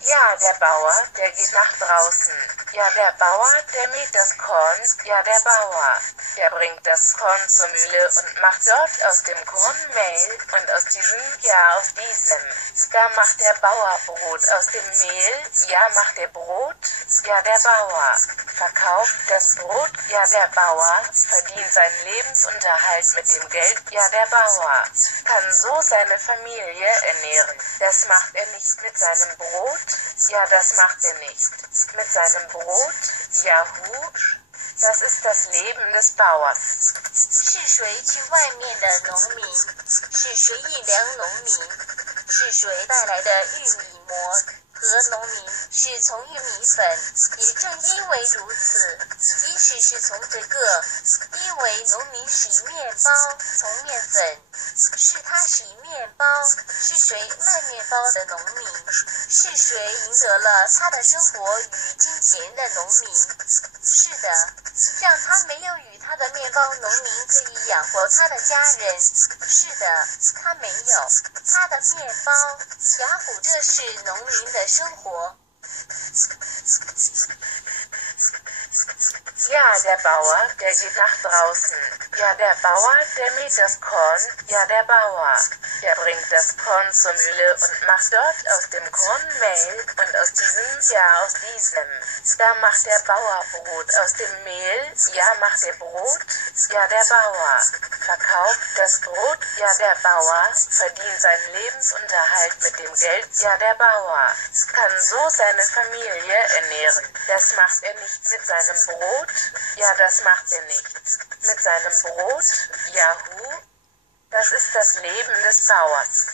Ja, der Bauer, der geht nach draußen. Ja, der Bauer, der mäht das Korn. Ja, der Bauer, der bringt das Korn zur Mühle und macht dort aus dem Korn Mehl und aus diesem, ja, aus diesem. Da macht der Bauer Brot aus dem Mehl. Ja, macht er Brot. Ja, der Bauer verkauft das Brot. Ja, der Bauer verdient seinen Lebensunterhalt mit dem Geld. Ja, der Bauer kann so seine Familie ernähren. Das macht er nicht mit seinem Brot. Ja, das macht er nicht mit seinem Brot. Yahoo! Das ist das Leben des Bauers. 是谁去外面的农民？是谁一良农民？是谁带来的玉米馍和农民是从玉米粉？也正因为如此，即使是从这个，因为农民洗面包从面粉，是他洗面包，是谁卖面包的农民？是谁赢得了他的生活与金钱的农民？是的，让他没有与他的面包农民可以养活他的家人。是的，他没有他的面包。雅虎，这是农民的生活。Ja, der Bauer, der geht nach draußen. Ja, der Bauer, der mäht das Korn. Ja, der Bauer, der bringt das Korn zur Mühle und macht dort aus dem Korn Mehl und aus diesem, ja, aus diesem. Da macht der Bauer Brot aus dem Mehl. Ja, macht er Brot. Ja, der Bauer verkauft das Brot. Ja, der Bauer verdient seinen Lebensunterhalt mit dem Geld. Ja, der Bauer kann so seine Familie ernähren. Das macht er nicht mit seinem Brot. Ja, das macht er nicht mit seinem Brot. Yahoo! Das ist das Leben des Bauers.